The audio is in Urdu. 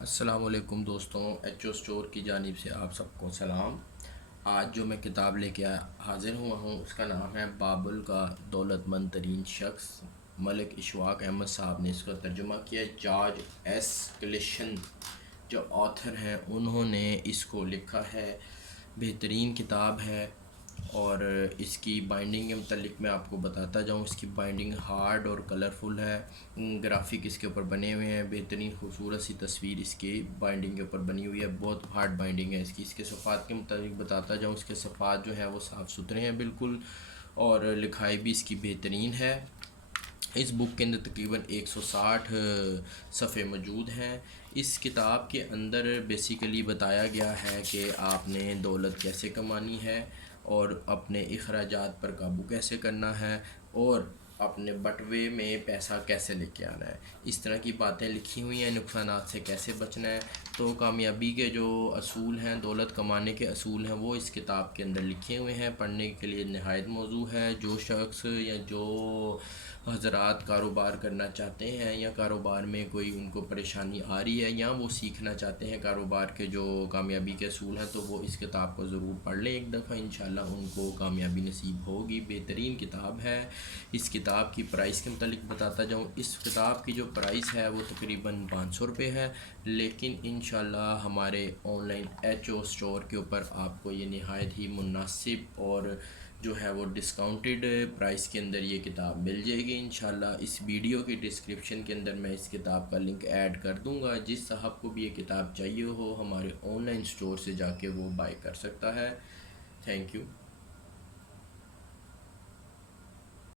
السلام علیکم دوستوں، ایچ او اسٹور کی جانب سے آپ سب کو سلام۔ آج جو میں کتاب لے کے حاضر ہوا ہوں اس کا نام ہے بابل کا دولت مند ترین شخص۔ ملک اشفاق احمد صاحب نے اس کا ترجمہ کیا۔ جارج ایس کلیشن جو آتھر ہیں انہوں نے اس کو لکھا ہے۔ بہترین کتاب ہے اور اس کی بائنڈنگ کے متعلق میں آپ کو بتاتا جاؤں، اس کی بائنڈنگ ہارڈ اور کلرفل ہے، گرافک اس کے اوپر بنے ہوئے ہیں، بہترین خوبصورت سی تصویر اس کی بائنڈنگ کے اوپر بنی ہوئی ہے، بہت ہارڈ بائنڈنگ ہے اس کی۔ اس کے صفحات کے مطابق بتاتا جاؤں، اس کے صفحات جو ہیں وہ صاف ستھرے ہیں بالکل، اور لکھائی بھی اس کی بہترین ہے۔ اس بک کے اندر تقریباً 160 صفحے موجود ہیں۔ اس کتاب کے اندر بیسیکلی بتایا گیا ہے کہ آپ نے دولت کیسے کمانی ہے اور اپنے اخراجات پر قابو کیسے کرنا ہے اور اپنے بٹوے میں پیسہ کیسے لے کے آنا ہے۔ اس طرح کی باتیں لکھی ہوئی ہیں، نقصانات سے کیسے بچنا ہے۔ تو کامیابی کے جو اصول ہیں، دولت کمانے کے اصول ہیں، وہ اس کتاب کے اندر لکھے ہوئے ہیں۔ پڑھنے کے لیے نہایت موضوع ہے۔ جو شخص یا جو حضرات کاروبار کرنا چاہتے ہیں یا کاروبار میں کوئی ان کو پریشانی آ رہی ہے یا وہ سیکھنا چاہتے ہیں کاروبار کے جو کامیابی کے اصول ہیں، تو وہ اس کتاب کو ضرور پڑھ لیں ایک دفعہ، انشاءاللہ ان کو کامیابی نصیب ہوگی۔ بہترین کتاب ہے۔ اس کتاب کی پرائس کے متعلق بتاتا جاؤں، اس کتاب کی جو پرائس ہے وہ تقریباً 500 روپے ہے، لیکن انشاءاللہ ہمارے online H O store کے اوپر آپ کو یہ نہایت ہی مناسب اور جو ہے وہ ڈسکاؤنٹڈ پرائس کے اندر یہ کتاب مل جائے گی انشاءاللہ۔ اس ویڈیو کی ڈسکرپشن کے اندر میں اس کتاب کا لنک ایڈ کر دوں گا۔ جس صاحب کو بھی یہ کتاب چاہیے ہو ہمارے آن لائن اسٹور سے جا کے وہ بائی کر سکتا ہے۔ Thank you.